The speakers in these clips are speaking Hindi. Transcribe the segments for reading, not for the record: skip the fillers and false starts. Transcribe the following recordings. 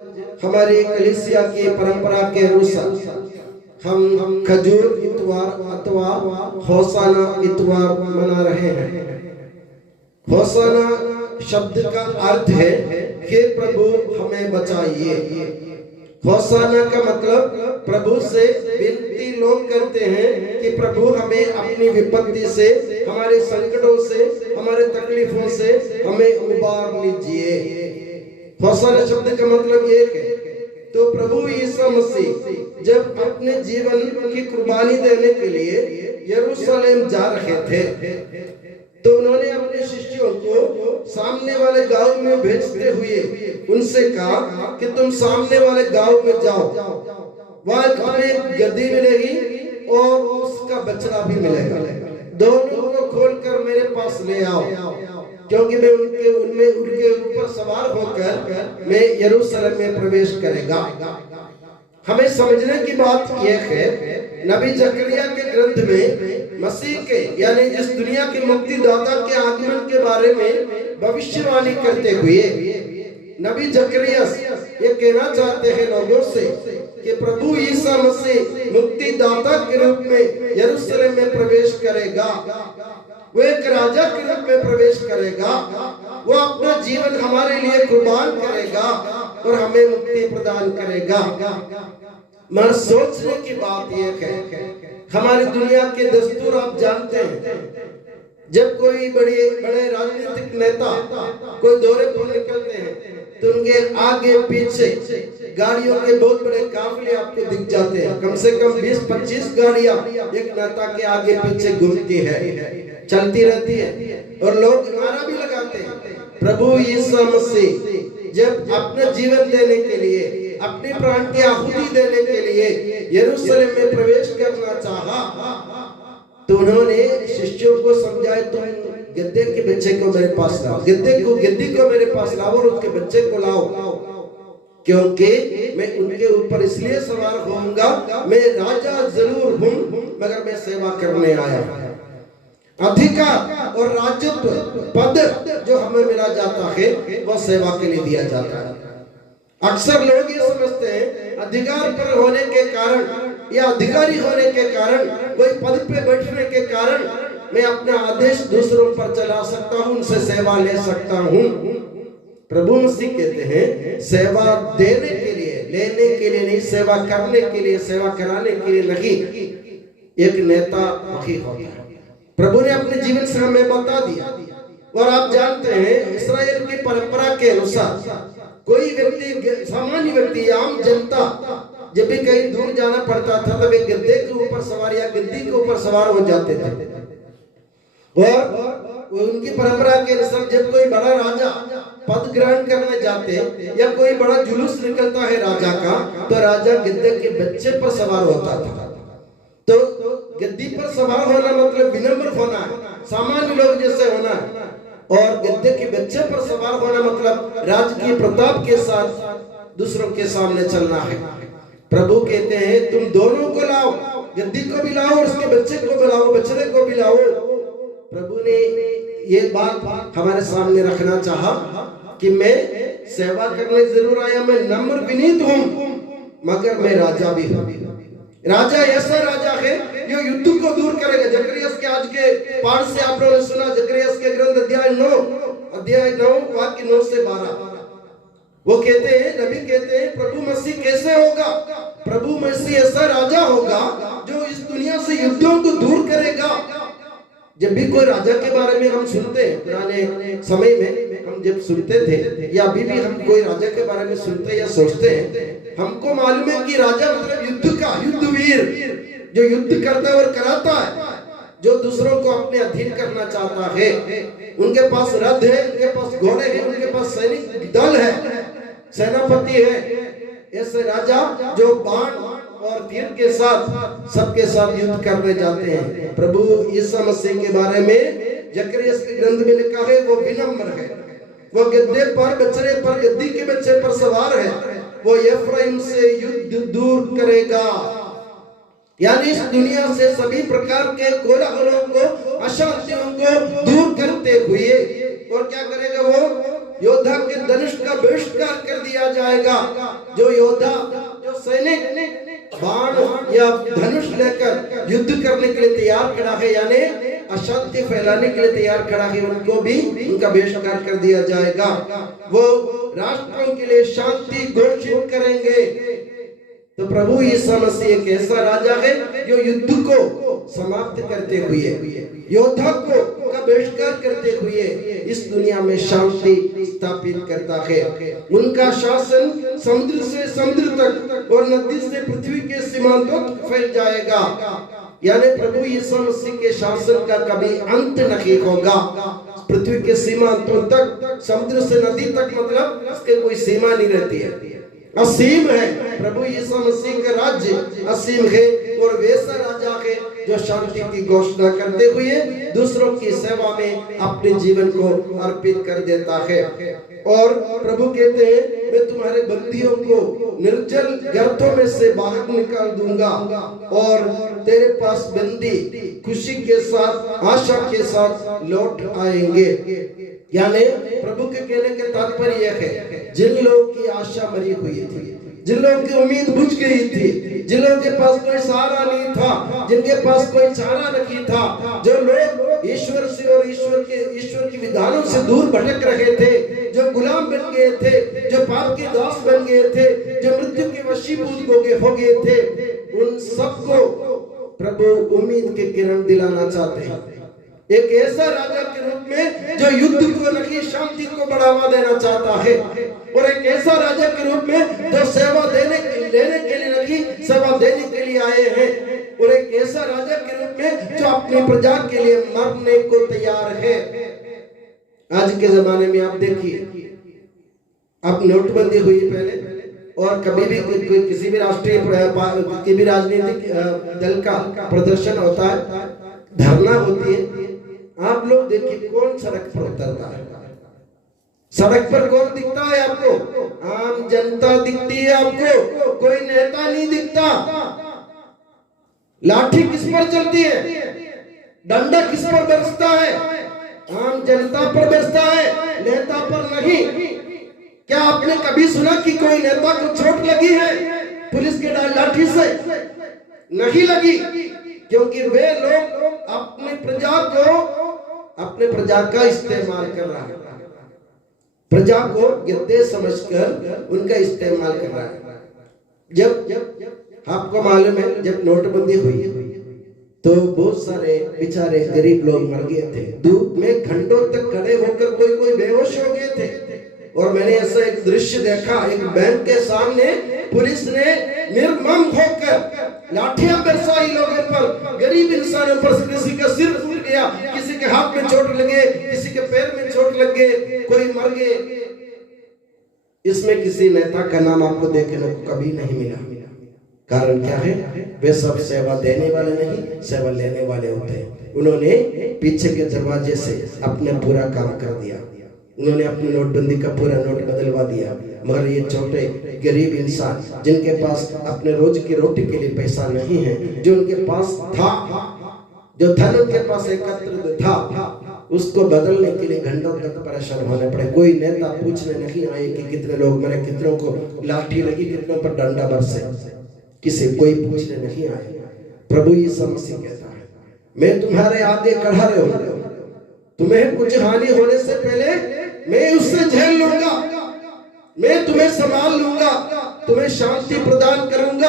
हमारी कलीसिया की परंपरा के अनुसार हम खजूर इतवार अथवा होसाना इतवार मना रहे हैं। होसाना शब्द का अर्थ है कि प्रभु हमें बचाइए। होसाना का मतलब प्रभु से विनती लोग करते हैं कि प्रभु हमें अपनी विपत्ति से, हमारे संकटों से, हमारे तकलीफों से हमें उबार लीजिए। होसाना शब्द का मतलब ये है। तो प्रभु यीशु मसीह जब अपने जीवन की कुर्बानी देने के लिए यरूशलेम जा रहे थे, तो उन्होंने अपने शिष्यों को सामने वाले गांव में भेजते हुए उनसे कहा कि तुम सामने वाले गांव में जाओ, वहां तुम्हें गद्दी मिलेगी और उसका बछड़ा भी मिलेगा, दोनों को खोलकर मेरे पास ले आओ, क्योंकि मैं उनके ऊपर सवार होकर मैं यरूशलेम में प्रवेश करेगा। हमें समझने की बात यह है, नबी जकरिया के ग्रंथ में मसीह के यानी इस दुनिया के मुक्तिदाता के आगमन के बारे में भविष्यवाणी करते हुए नबी जकरिया ये कहना चाहते हैं लोगों से कि प्रभु यीशु मसीह मुक्तिदाता के रूप में यरूशलेम में प्रवेश करेगा। वो एक राजा के रूप में प्रवेश करेगा। वो अपना जीवन हमारे लिए कुर्बान करेगा और हमें मुक्ति प्रदान करेगा। मगर सोचने की बात यह है, हमारी दुनिया के दस्तूर आप जानते हैं, जब कोई बड़े राजनीतिक नेता कोई दौरे पर निकलते हैं तो उनके आगे पीछे गाड़ियों के बहुत बड़े काफिले आपको दिख जाते हैं। कम से कम 20-25 गाड़ियां एक नेता के आगे पीछे घूमती है, चलती रहती है और लोग नारा भी लगाते हैं। प्रभु यीशु मसीह जब अपने जीवन देने के लिए, अपने प्राण की आहुति देने के लिए यरूशलेम में प्रवेश करना चाहा, तो उन्होंने शिष्यों को समझाया, तुम गद्दे के बच्चे को मेरे पास लाओ, गद्दी को मेरे पास लाओ और उसके बच्चे को लाओ, क्योंकि मैं उनके ऊपर इसलिए सवार होऊंगा, मैं राजा जरूर हूं मगर मैं सेवा करने आया हूं। अधिकार और राजत्व पद जो हमें मिला जाता है वो सेवा के लिए दिया जाता है। अक्सर लोग ये समझते हैं अधिकार पर होने के कारण या अधिकारी होने के कारण, कोई पद पे बैठने के कारण मैं अपना आदेश दूसरों पर चला सकता हूं, उनसे सेवा ले सकता हूं। प्रभु मसीह कहते हैं सेवा देने के लिए, लेने के लिए नहीं, सेवा करने के लिए, सेवा कराने के लिए नहीं। एक नेता वही होता है। प्रभु ने अपने जीवन से हमें बता दिया। और आप जानते हैं इस्राएल की परंपरा के अनुसार कोई व्यक्ति, सामान्य व्यक्ति, आम जनता जब भी कहीं दूर जाना पड़ता था तो वे गद्दे के ऊपर सवार या गद्दी के ऊपर सवार हो जाते थे। और उनकी परंपरा के अनुसार जब कोई बड़ा राजा पद ग्रहण करने जाते या कोई बड़ा जुलूस निकलता है राजा का, तो राजा गद्दे के बच्चे पर सवार होता था। तो गद्दी पर सवार होना मतलब विनम्र होना है, सामान्य लोग जैसे होना है, और गद्दे के बच्चे पर सवार होना मतलब राजकीय प्रताप के साथ दूसरों के सामने चलना है। प्रभु कहते हैं तुम दोनों को लाओ, गद्दी को भी लाओ और उसके बच्चे को भी लाओ, बछड़े को भी लाओ। प्रभु ने ये बात हमारे सामने रखना चाहा कि मैं सेवा करने जरूर आया, मैं नम्र विनीत हूं मगर मैं राजा भी हूं। राजा ऐसा राजा है जो युद्ध को दूर करेगा। जकरिया के आज के पाठ से आप लोगों ने सुना, जकरिया के ग्रंथ अध्याय 9 वाक्य 9 से 12, वो कहते हैं, नबी कहते हैं प्रभु मसीह कैसे होगा? प्रभु मसीह ऐसा राजा होगा जो इस दुनिया से युद्धों को दूर करेगा। जब भी कोई राजा के बारे में हम सुनते हैं, पुराने समय में हम जब सुनते थे या अभी भी हम कोई राजा के बारे में सुनते या सोचते हैं, हमको मालूम है कि राजा मतलब युद्ध का, युद्धवीर, जो युद्ध करता है और कराता है, जो दूसरों को अपने अधीन करना चाहता है। उनके पास रथ है, उनके पास घोड़े हैं, उनके पास सैनिक दल है, सेनापति है। ऐसे राजा जो बाण और तीर के साथ सबके साथ युद्ध करने जाते हैं। प्रभु यीशु मसीह के बारे में जकरिया के ग्रंथ में लिखा है वो विनम्र है, वो गद्दे पर, बछड़े पर, गद्दी के बच्चे पर सवार है, वो एफ्राइम से युद्ध दूर करेगा। यानी इस दुनिया से सभी प्रकार के कोलाहलों को, अशांतियों को दूर करते हुए और क्या करेगा? वो योद्धा के धनुष का बहिष्कार कर दिया जाएगा। जो योद्धा, जो सैनिक बाण या धनुष लेकर युद्ध करने के लिए तैयार खड़ा है, यानी अशांति फैलाने के लिए तैयार खड़ा है, उनको भी उनका बहिष्कार कर दिया जाएगा। वो राष्ट्रों के लिए शांति घोषित करेंगे। तो प्रभु यीशु मसीह एक ऐसा राजा है जो युद्ध को समाप्त करते हुए, योद्धा को का बहिष्कार करते हुए इस दुनिया में शांति स्थापित करता है। उनका शासन समुद्र से समुद्र तक और नदी से पृथ्वी के सीमांतों तक फैल जाएगा। यानी प्रभु यीशु मसीह के शासन का कभी अंत नहीं होगा। पृथ्वी के सीमांतों तक, समुद्र से नदी तक, मतलब इसके कोई सीमा नहीं रहती है, असीम है। प्रभु यीशु मसीह का राज्य असीम है और वैसा राजा है जो शांति की घोषणा करते हुए दूसरों की सेवा में अपने जीवन को अर्पित कर देता है। और प्रभु कहते हैं, मैं तुम्हारे बंदियों को निर्जल गर्तों में से बाहर निकाल दूंगा और तेरे पास बंदी खुशी के साथ, आशा के साथ लौट आएंगे। यानी प्रभु के कहने के तात्पर्य यह है, जिन लोगों की आशा मरी हुई थी, जिन लोगों की उम्मीद बुझ गई थी, जिन लोगों के पास कोई सहारा नहीं था, जिनके पास कोई चारा नहीं था, जो लोग ईश्वर से और ईश्वर के विधानों से दूर भटक रहे थे, जो गुलाम बन गए थे, जो पाप के दास बन गए थे, जो मृत्यु के वशीभूत हो गए थे, उन सबको प्रभु उम्मीद के किरण दिलाना चाहते हैं। एक ऐसा राजा के रूप में जो युद्ध को नहीं, शांति को बढ़ावा देना चाहता है, और एक ऐसा राजा के रूप में जो सेवा लेने के लिए नहीं, सेवा देने के लिए आए हैं, और एक ऐसा राजा के रूप में जो अपनी प्रजा के लिए मरने को तैयार है। आज के जमाने में आप देखिए, अब नोटबंदी हुई पहले, और कभी भी किसी भी राष्ट्रीय किसी भी राजनीतिक दल का प्रदर्शन होता है, धरना होती है, आप लोग देखिए कौन सड़क पर उतरता है? सड़क पर कौन दिखता है आपको? आम जनता दिखती है आपको, कोई नेता नहीं दिखता। लाठी किस पर चलती है? डंडा किस पर बरसता है? आम जनता पर बरसता है, नेता पर नहीं। क्या आपने कभी सुना कि कोई नेता को चोट लगी है पुलिस के लाठी से? नहीं लगी, क्योंकि वे लोग अपने प्रजा का इस्तेमाल कर रहा है, प्रजा को गद्दे समझकर उनका इस्तेमाल कर रहा है। जब आपको मालूम है, जब नोटबंदी हुई तो बहुत सारे बेचारे गरीब लोग मर गए थे, धूप में घंटों तक खड़े होकर कोई बेहोश हो गए थे। और मैंने ऐसा एक दृश्य देखा, एक बैंक के सामने पुलिस ने निर्मम होकर लाठियां बरसाई लोगों पर, गरीब इंसानों पर। किसी का सिर फूट गया, किसी के हाथ में चोट लगे, किसी के पैर में चोट लग गए, कोई मर गए। इसमें किसी नेता का नाम आपको देखने को कभी नहीं मिला। कारण क्या है? वे सब सेवा देने वाले नहीं, सेवा लेने वाले होते हैं। उन्होंने पीछे के दरवाजे से अपने पूरा काम कर दिया, उन्होंने अपनी नोटबंदी का पूरा नोट बदलवा दिया। मगर ये छोटे गरीब इंसान जिनके पास अपने रोज की रोटी के लिए पैसा नहीं है, जो उनके पास था, जो धन उनके पास एकत्र था, उसको बदलने के लिए घंटों तक परेशान होने पड़े। कोई नेता पूछने नहीं आए कि कितने लोग मरे, कितनों को लाठी लगी, कितनों पर डंडा बरसे, किसी कोई पूछने नहीं आए। प्रभु यीशु मसीह कहता है, मैं तुम्हारे आगे खड़ा रहूंगा, तुम्हें कुछ हानि होने से पहले मैं उससे झेल लूंगा, मैं तुम्हें संभाल लूंगा, तुम्हें शांति प्रदान करूंगा,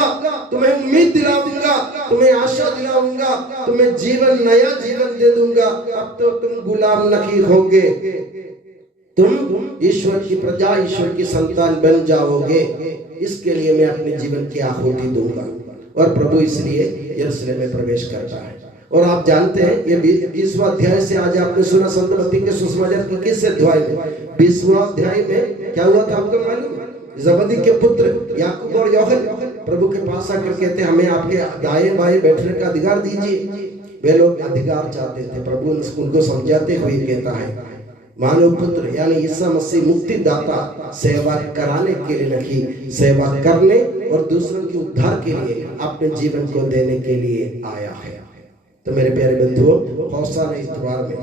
तुम्हें उम्मीद दिलाऊंगा, तुम्हें आशा दिलाऊंगा, तुम्हें जीवन, नया जीवन दे दूंगा। अब तो तुम गुलाम नहीं होगे, तुम ईश्वर की प्रजा, ईश्वर की संतान बन जाओगे। इसके लिए मैं अपने जीवन की आहुति दूंगा। और प्रभु इसलिए यरूशलेम में प्रवेश करता है। और आप जानते हैं, ये 20वां अध्याय से आज आपने सुना संत मत्ती के सुसमाचार के किस अध्याय में? 20वां अध्याय में क्या हुआ था आपको मालूम? जबदी के पुत्र याकूब और यूहन्ना प्रभु के पास आकर कहते, हमें आपके दाएं बाएं बैठने का अधिकार दीजिए। वे लोग अधिकार चाहते थे। प्रभु उनको समझाते हुए कहता है, मानव पुत्र यानी यीशु मसीह मुक्तिदाता सेवा कराने के लिए नहीं, सेवा करने और दूसरों के उद्धार के लिए अपने जीवन को देने के लिए आया है। तो मेरे प्यारे बंधुओं, होशाना इतवार में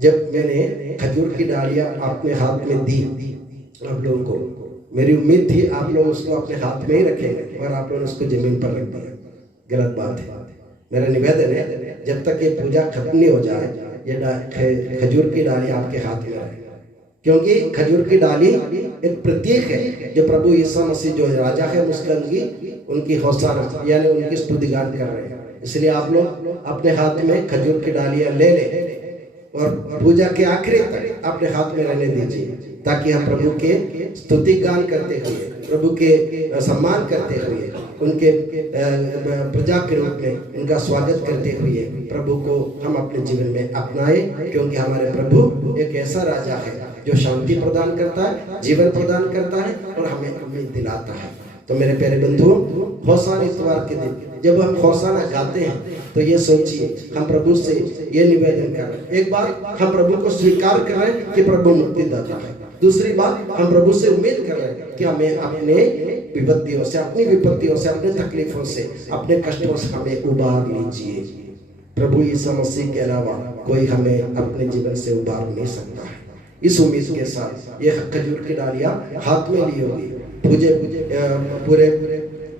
जब मैंने खजूर की डालियां अपने हाथ में दी आप लोगों को, मेरी उम्मीद थी आप लोग उसको अपने हाथ में ही रखेंगे और आप लोगों ने उसको जमीन पर रख दिया। गलत बात है। मेरा निवेदन है जब तक ये पूजा खत्म नहीं हो जाए ये खजूर की डाली आपके हाथ में रहे, क्योंकि खजूर की डाली एक प्रतीक है जो प्रभु यीशु मसीह जो राजा है मुस्लिम की उनकी हौसला यानी उनकी स्तुतिगान कर रहे हैं। इसलिए आप लोग अपने हाथ में खजूर की डालियां ले लें और पूजा के आखिरी तक अपने हाथ में रहने दीजिए, ताकि हम प्रभु के स्तुति गान करते हुए, प्रभु के सम्मान करते हुए, उनके प्रजा के रूप में उनका स्वागत करते हुए प्रभु को हम अपने जीवन में अपनाए, क्योंकि हमारे प्रभु एक ऐसा राजा है जो शांति प्रदान करता है, जीवन प्रदान करता है और हमें उम्मीद दिलाता है। तो मेरे प्यारे बंधुओं, होसाना इतवार के दिन जब हम होसाना गाते हैं तो ये सोचिए हम प्रभु से ये निवेदन कर रहे हैं, एक बार हम प्रभु को स्वीकार कर रहे हैं कि प्रभु मुक्तिदाता है, दूसरी बात हम प्रभु से उम्मीद कर रहे हैं कि हमें अपने विपत्तियों से, अपनी विपत्तियों से, अपने तकलीफों से, अपने कष्टों से हमें उबार लीजिए। प्रभु यीशु मसीह के अलावा कोई हमें अपने जीवन से उबार नहीं सकता है। इस उम्मीद के साथ ये खजूर की डालियां हाथ में ली होगी, पूरे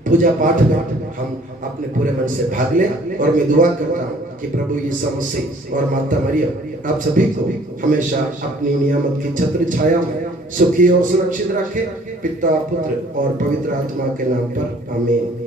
पूजा पाठ में हम अपने पूरे मन से भाग लें। और मैं दुआ करता हूँ कि प्रभु यीशु मसीह और माता मरियम आप सभी को हमेशा अपनी नियामत की छत्र छाया में सुखी और सुरक्षित रखे। पिता, पुत्र और पवित्र आत्मा के नाम पर आमीन।